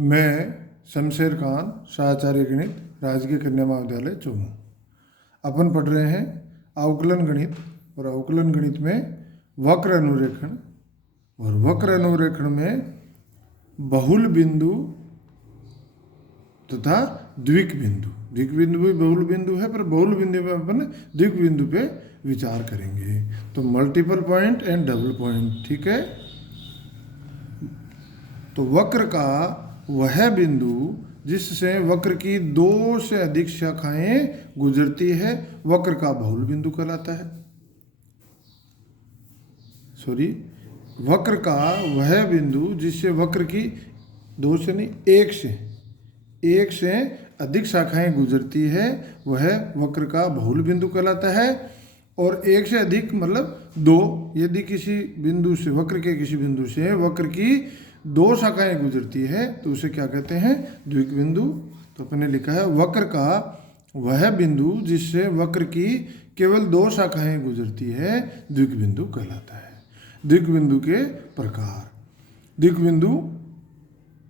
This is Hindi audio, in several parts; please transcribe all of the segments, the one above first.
मैं शमशेर खान, शाहचार्य गणित, राजकीय कन्या महाविद्यालय चौमू। अपन पढ़ रहे हैं अवकलन गणित, और अवकलन गणित में वक्र अनुरेखण, और वक्र अनुरेखण में बहुल बिंदु तथा द्विक बिंदु। द्विक बिंदु भी बहुल बिंदु है, पर बहुल बिंदु में अपन द्विक बिंदु पे विचार करेंगे। तो multiple point and double point, ठीक है। तो वक्र का वह बिंदु जिससे वक्र की दो से अधिक शाखाएं गुजरती है, वक्र का बहुल बिंदु कहलाता है। वक्र का वह बिंदु जिससे वक्र की दो से नहीं, एक से अधिक शाखाएं गुजरती है, वह वक्र का बहुल बिंदु कहलाता है। और एक से अधिक मतलब दो, यदि किसी बिंदु से, वक्र के किसी बिंदु से वक्र की दो शाखाएं गुजरती है तो उसे क्या कहते हैं? द्विक बिंदु। तो अपने लिखा है वक्र का वह बिंदु जिससे वक्र की केवल दो शाखाएं गुजरती है, द्विक बिंदु कहलाता है। द्विक बिंदु के प्रकार, द्विक बिंदु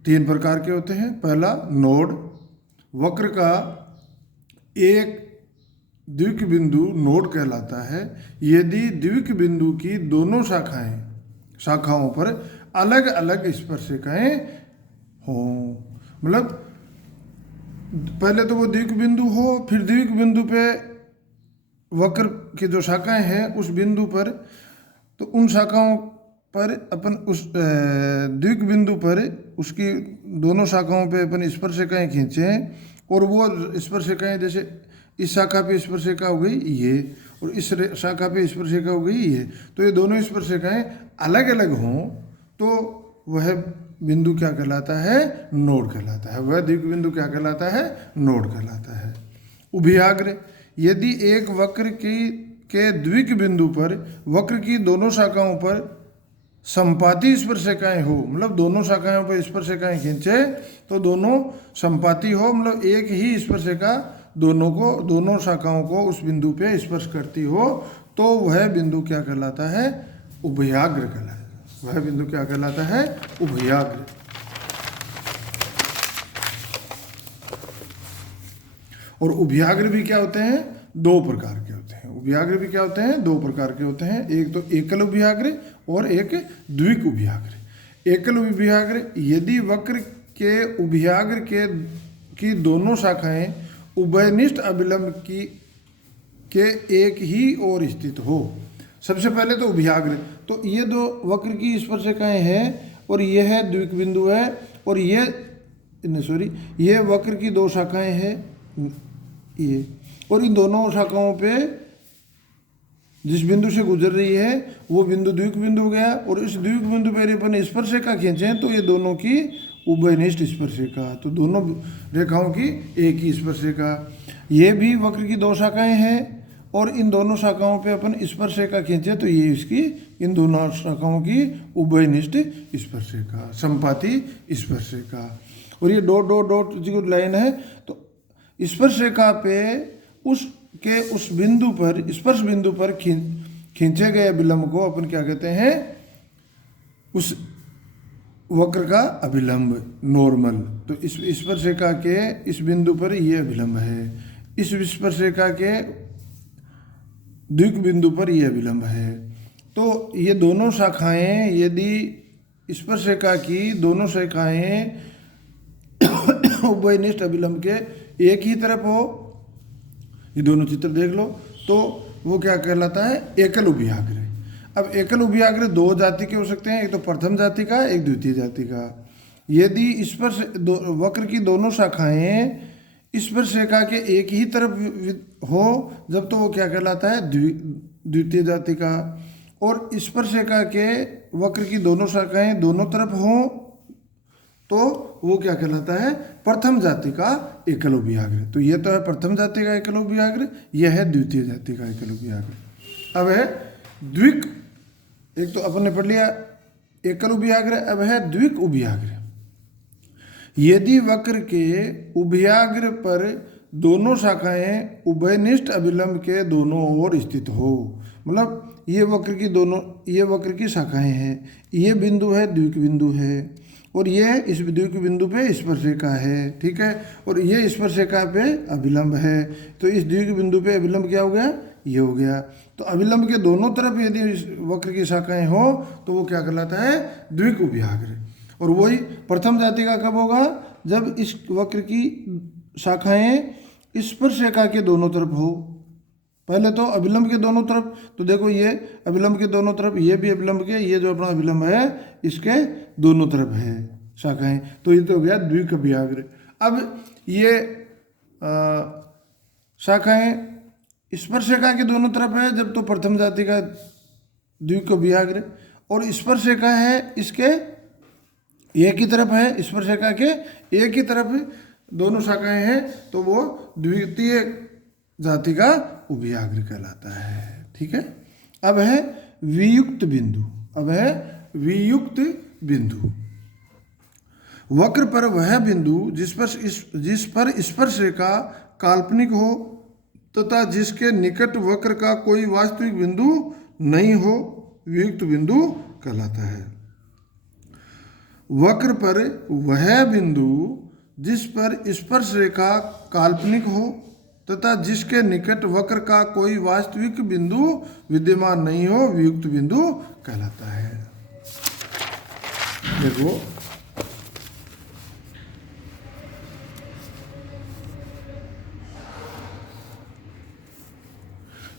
तीन प्रकार के होते हैं। पहला नोड, वक्र का एक द्विक बिंदु नोड कहलाता है यदि द्विक बिंदु की दोनों शाखाओं पर अलग अलग स्पर्शिकाएं हों। मतलब पहले तो वो द्विक बिंदु हो, फिर द्विक बिंदु पे वक्र की जो शाखाएं हैं उस बिंदु पर, तो उन शाखाओं पर अपन उस द्विक बिंदु पर उसकी दोनों शाखाओं पे अपन स्पर्शिकाएं खींचें, और वो स्पर्शिकाएं जैसे इस शाखा पे स्पर्शिका हो गई ये, और इस शाखा पे स्पर्शिका हो गई ये, तो ये दोनों स्पर्शिकाएं अलग अलग हों तो वह बिंदु क्या कहलाता है? नोड कहलाता है। वह द्विक बिंदु क्या कहलाता है? नोड कहलाता है। उभयाग्र, यदि एक वक्र के द्विक बिंदु पर वक्र की दोनों शाखाओं पर संपाती स्पर्शिकाएं हो, मतलब दोनों शाखाओं पर स्पर्शिकाएं खींचे तो दोनों संपाती हो, मतलब एक ही स्पर्शिका दोनों शाखाओं को उस बिंदु पे स्पर्श करती हो, तो वह बिंदु क्या कहलाता है? उभयाग्र कहलाता है। वह बिंदु क्या कहलाता है? उभयाग्र। और उभयाग्र भी क्या होते हैं? दो प्रकार के होते हैं। उभयाग्र भी क्या होते हैं? दो प्रकार के होते हैं। एक तो एकल उभयाग्र और एक द्विक उभयाग्र। एकल उभयाग्र, यदि वक्र के उभयाग्र की दोनों शाखाएं उभयनिष्ठ अभिलंब के एक ही ओर स्थित हो। सबसे पहले तो उभयाग्र, तो ये दो वक्र की स्पर्शिकाएं हैं और ये है द्विक बिंदु है, और ये वक्र की दो शाखाएं हैं ये, और इन दोनों शाखाओं पे जिस बिंदु से गुजर रही है वो बिंदु द्विक बिंदु हो गया, और इस द्विक बिंदु पर अपन स्पर्शिका खींचें तो ये दोनों की उभयनिष्ठ स्पर्शिका, तो दोनों रेखाओं की एक ही स्पर्शिका। ये भी वक्र की दो शाखाएं हैं और इन दोनों शाखाओं पे अपन स्पर्शिका खींचे तो ये इसकी इन दोनों शाखाओं की उभयनिष्ठ स्पर्शिका, संपाती स्पर्शिका। और ये डॉट डॉट डॉट जो लाइन है, तो स्पर्शिका पे उस बिंदु पर, स्पर्श बिंदु पर खींचे गए अभिलंब को अपन क्या कहते हैं? उस वक्र का अभिलंब, नॉर्मल। तो इस स्पर्शिका के इस बिंदु पर ये अभिलंब है, इस स्पर्शिका के द्विक बिंदु पर यह अभिलंब है। तो ये दोनों शाखाएं, यदि स्पर्शिका की दोनों शाखाएं उभयनिष्ठ अभिलंब के एक ही तरफ हो, ये दोनों चित्र देख लो, तो वो क्या कहलाता है? एकल उभयाग्र। अब एकल उभयाग्र दो जाति के हो सकते हैं, एक तो प्रथम जाति का, एक द्वितीय जाति का। यदि वक्र की दोनों शाखाएं स्पर्शिका के एक ही तरफ हो जब, तो वो क्या कहलाता है? द्वितीय जाति का। और स्पर्शिका के वक्र की दोनों शाखाएं दोनों तरफ हो तो वो क्या कहलाता है? प्रथम जाति का एकल उभयाग्र। तो ये तो है प्रथम जाति का एकल उभयाग्र, यह है द्वितीय जाति का एकल उभयाग्र। अब है द्विक, एक तो अपन ने पढ़ लिया एकल उभयाग्र, अब है द्विक उभयाग्र। यदि वक्र के उभयाग्र पर दोनों शाखाएं उभयनिष्ठ अभिलंब के दोनों ओर स्थित हो, मतलब ये वक्र की शाखाएं हैं, ये बिंदु है द्विक बिंदु है, और ये इस द्विक बिंदु पे स्पर्शिका है, ठीक है, और ये स्पर्शिका पे अभिलंब है। तो इस द्विक बिंदु पे अभिलंब क्या हो गया, ये हो गया। तो अभिलंब के दोनों तरफ यदि वक्र की शाखाएं हो तो वो क्या कहलाता है, द्विकुभ्याग्र। और वही प्रथम जाति का कब होगा, जब इस वक्र की शाखाएं स्पर्शिका के दोनों तरफ हो। पहले तो अभिलंब के दोनों तरफ, तो देखो ये अभिलंब के दोनों तरफ, ये भी अभिलंब के, ये जो अपना अभिलंब है इसके दोनों तरफ है शाखाएं, तो ये तो हो गया द्विकुभ्याग्र। अब ये शाखाएं स्पर्शिका के दोनों तरफ है जब तो प्रथम जाति का द्विकुभ्याग्र, और स्पर्शिका है इसके एक ही तरफ है, स्पर्शिका के एक ही तरफ दोनों शाखाएं हैं, तो वो द्वितीय जाति का उभयाग्र कहलाता है, ठीक है। अब है वियुक्त बिंदु। अब है वियुक्त बिंदु। वक्र पर वह बिंदु जिस पर स्पर्शिका काल्पनिक हो तथा जिसके निकट वक्र का कोई वास्तविक बिंदु नहीं हो, वियुक्त बिंदु कहलाता है। वक्र पर वह बिंदु जिस पर स्पर्शरेखा काल्पनिक हो तथा जिसके निकट वक्र का कोई वास्तविक बिंदु विद्यमान नहीं हो, वियुक्त बिंदु कहलाता है। देखो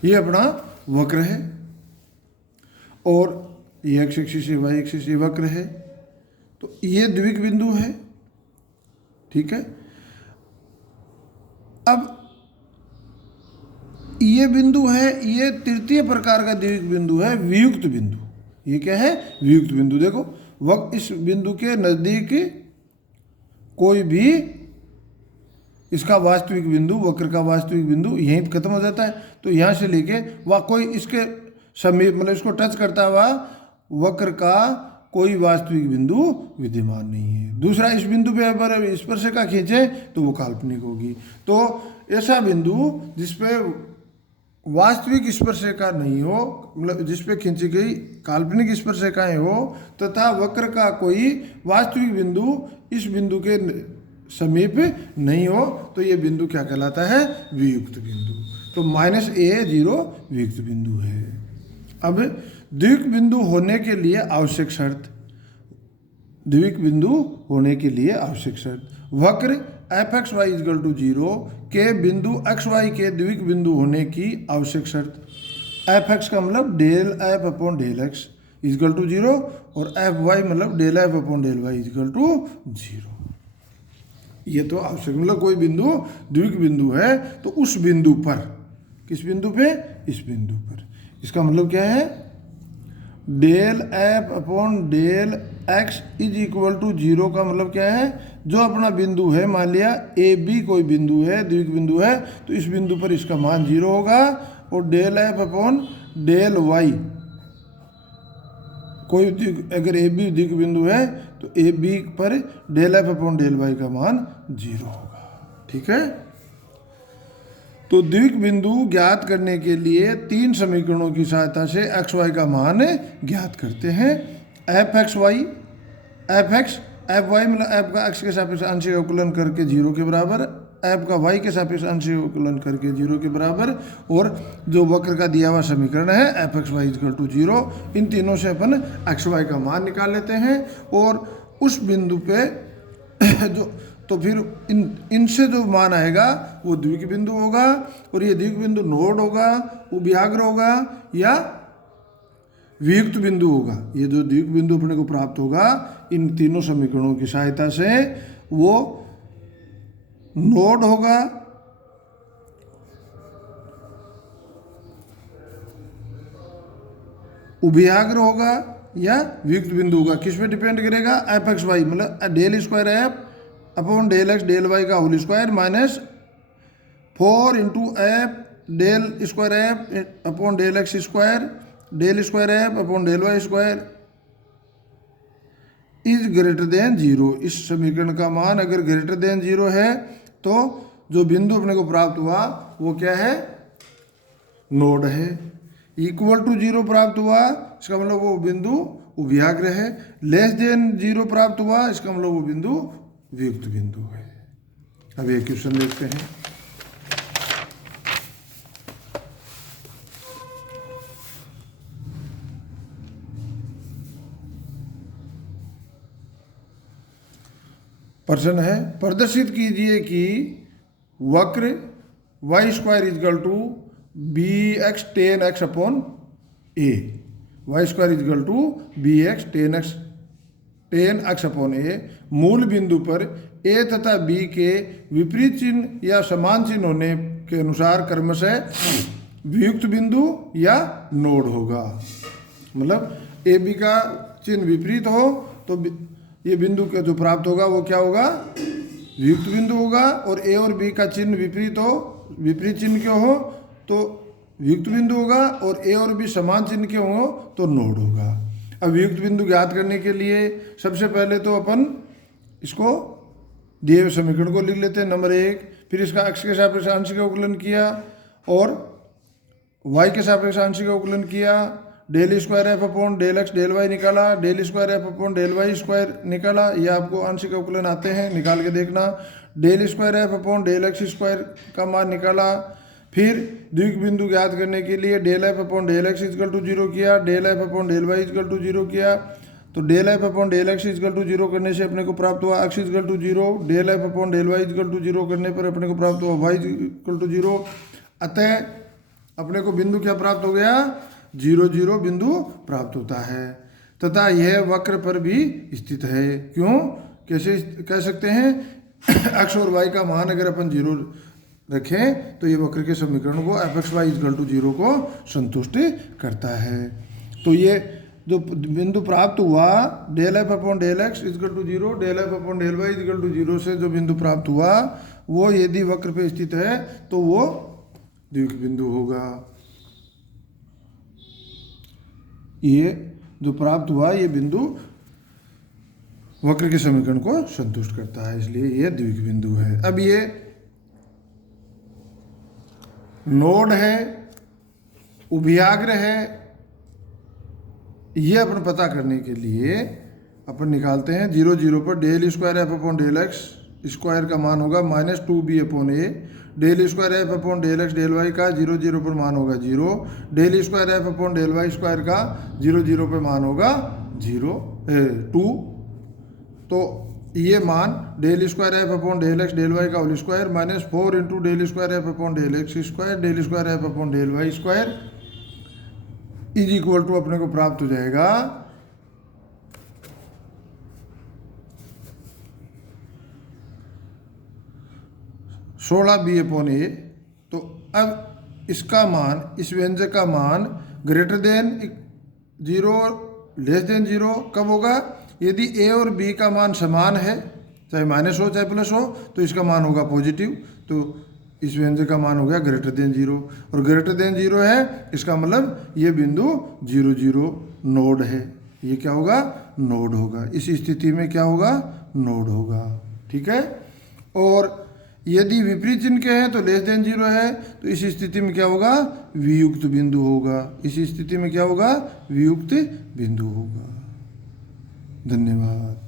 ये अपना वक्र है और ये एक्स एक्सिस से वाई एक्सिस से वक्र है, तो ये द्विक बिंदु है, ठीक है। अब ये बिंदु है, ये तृतीय प्रकार का द्विक बिंदु है, वियुक्त बिंदु। ये क्या है, वियुक्त बिंदु। देखो वक्र इस बिंदु के नजदीक कोई भी इसका वास्तविक बिंदु, वक्र का वास्तविक बिंदु यहीं खत्म हो जाता है, तो यहाँ से लेके वह कोई इसके समीप मतलब इसको टच करता हुआ वक्र का कोई वास्तविक बिंदु विद्यमान नहीं है। दूसरा, इस बिंदु पे अगर स्पर्शिका खींचे तो वो काल्पनिक होगी। तो ऐसा बिंदु जिसपे वास्तविक स्पर्शिका नहीं हो, मतलब जिसपे खींची गई काल्पनिक स्पर्शिकाएं हो तथा वक्र का कोई वास्तविक बिंदु इस बिंदु के समीप नहीं हो, तो ये बिंदु क्या कहलाता है, वियुक्त बिंदु। तो -a0 वियुक्त बिंदु है। अब द्विक बिंदु होने के लिए आवश्यक शर्त, द्विक बिंदु होने के लिए आवश्यक शर्त, वक्र fxy = 0 के बिंदु xy के द्विक बिंदु होने की आवश्यक शर्त। fx का मतलब del f upon del x = 0 और fy मतलब del f upon del y = 0। ये तो आवश्यक, मतलब कोई बिंदु द्विक बिंदु है तो उस बिंदु पर, किस बिंदु पे, इस बिंदु पर। इसका मतलब क्या है, del f upon del x = 0 का मतलब क्या है, जो अपना बिंदु है, मान लिया ए बी कोई बिंदु है, द्विक बिंदु है, तो इस बिंदु पर इसका मान 0 होगा, और del f upon del y कोई अगर ए बी द्विक बिंदु है तो ए बी पर del f upon del y का मान 0 होगा, ठीक है। तो द्विक बिंदु ज्ञात करने के लिए 3 समीकरणों की सहायता से एक्स वाई का मान ज्ञात करते हैं। F X Y, F X F Y मतलब एफ का एक्स के सापेक्ष आंशिक अवकलन करके 0 के बराबर, एफ का वाई के सापेक्ष आंशिक अवकलन करके 0 के बराबर, और जो वक्र का दिया हुआ समीकरण है एफ एक्स वाई = 0, इन तीनों से अपन एक्स वाई का मान निकाल लेते हैं। और उस बिंदु पे जो, तो फिर इनसे जो मान आएगा वो द्विक बिंदु होगा, और ये द्विक बिंदु नोड होगा, उभयाग्र होगा या वियुक्त बिंदु होगा। ये जो द्विक बिंदु अपने को प्राप्त होगा इन तीनों समीकरणों की सहायता से, वो नोड होगा, उभयाग्र होगा या वियुक्त बिंदु होगा। किस पे डिपेंड करेगा, एफ एक्स वाई मतलब del square F upon del X del Y का whole square minus 4 × F del square F upon del X square del square F upon del Y square is greater than 0। इस समीकरण का मान अगर ग्रेटर देन 0 है तो जो बिंदु अपने को प्राप्त हुआ वो क्या है, नोड है। = 0 प्राप्त हुआ, इसका मतलब वो बिंदु उभयाग्र है। लेस देन 0 प्राप्त हुआ, इसका मतलब वो बिंदु वियुक्त बिंदु है। अब ये क्वेश्चन देखते हैं। प्रश्न है, प्रदर्शित कीजिए कि वक्र y square equal to B X tan X upon A, Y square equal to B X tan X upon A मूल बिंदु पर ए तथा बी के विपरीत चिन्ह या समान चिन्ह होने के अनुसार क्रमशः वियुक्त बिंदु या नोड होगा। मतलब ए बी का चिन्ह विपरीत हो तो ये बिंदु का जो प्राप्त होगा वो क्या होगा, वियुक्त बिंदु होगा। और ए और बी का चिन्ह विपरीत हो, विपरीत चिन्ह के हो तो वियुक्त बिंदु होगा। और ए और बी समान चिन्ह के हो तो नोड होगा। अब वियुक्त बिंदु ज्ञात करने के लिए सबसे पहले तो अपन इसको दिए हुए समीकरण को लिख लेते हैं, नंबर 1। फिर इसका x के सापेक्ष आंशिक अवकलन किया और y के सापेक्ष आंशिक अवकलन किया। Del square F upon del X del Y निकाला, del square F upon del Y square निकाला। ये आपको आंशिक अवकलन आते हैं, निकाल के देखना। Del square F upon del X square का मान निकाला। फिर द्विक बिंदु ज्ञात करने के लिए del F upon del X equal to 0 किया, del F upon del Y equal to 0 किया। तो del F upon del X equal to 0 करने से अपने को प्राप्त हुआ x equal to 0। Del F upon del Y equal to 0 करने पर अपने को प्राप्त हुआ y इजकल टू 0। अतः अपने को बिंदु क्या प्राप्त हो गया, 0 0 बिंदु प्राप्त होता है तथा यह वक्र पर भी स्थित है। क्यों, कैसे कह सकते हैं x और y का मान अगर अपन 0 रखें तो ये वक्र के समीकरण को F X Y equal to 0 को संतुष्ट करता है। तो ये जो बिंदु प्राप्त हुआ del F upon del X equal to 0, del F upon del Y equal to 0 से जो बिंदु प्राप्त हुआ वो यदि वक्र पे स्थित है तो वो द्विक बिंदु होगा। ये जो प्राप्त हुआ ये बिंदु वक्र के समीकरण को संतुष्ट करता है, इसलिए ये द्विक बिंदु है। अब ये नोड है, उभयाग्र है, ये अपन पता करने के लिए अपन निकालते हैं 0 0 पर del square F upon del X square का मान होगा -2b upon A. Del square F upon del X del Y का 0 0 पर मान होगा 0। Del square F upon del Y square का 0 0 पर मान होगा 2। तो ये मान del square F upon del X del Y का whole square -4 into del square F upon del X square del square F upon del Y square is equal to अपने को प्राप्त हो जाएगा 16b अपॉन ए। तो अब इसका मान, इस व्यंजक का मान ग्रेटर देन 0 लेस देन 0 कब होगा, यदि ए और बी का मान समान है, चाहे माइनस हो चाहे प्लस हो, तो इसका मान होगा पॉजिटिव। तो इस व्यंजक का मान हो गया ग्रेटर देन 0 और ग्रेटर देन 0 है, इसका मतलब ये बिंदु 0 0 नोड है। ये क्या होगा, नोड होगा। इस स्थिति में क्या होगा, नोड होगा। ठीक है। और यदि विपरीत चिन्ह के हैं तो लेस देन 0 है, तो इस स्थिति में क्या होगा, वियुक्त बिंदु होगा। इस स्थिति में क्या होगा, वियुक्त बिंदु होगा। धन्यवाद।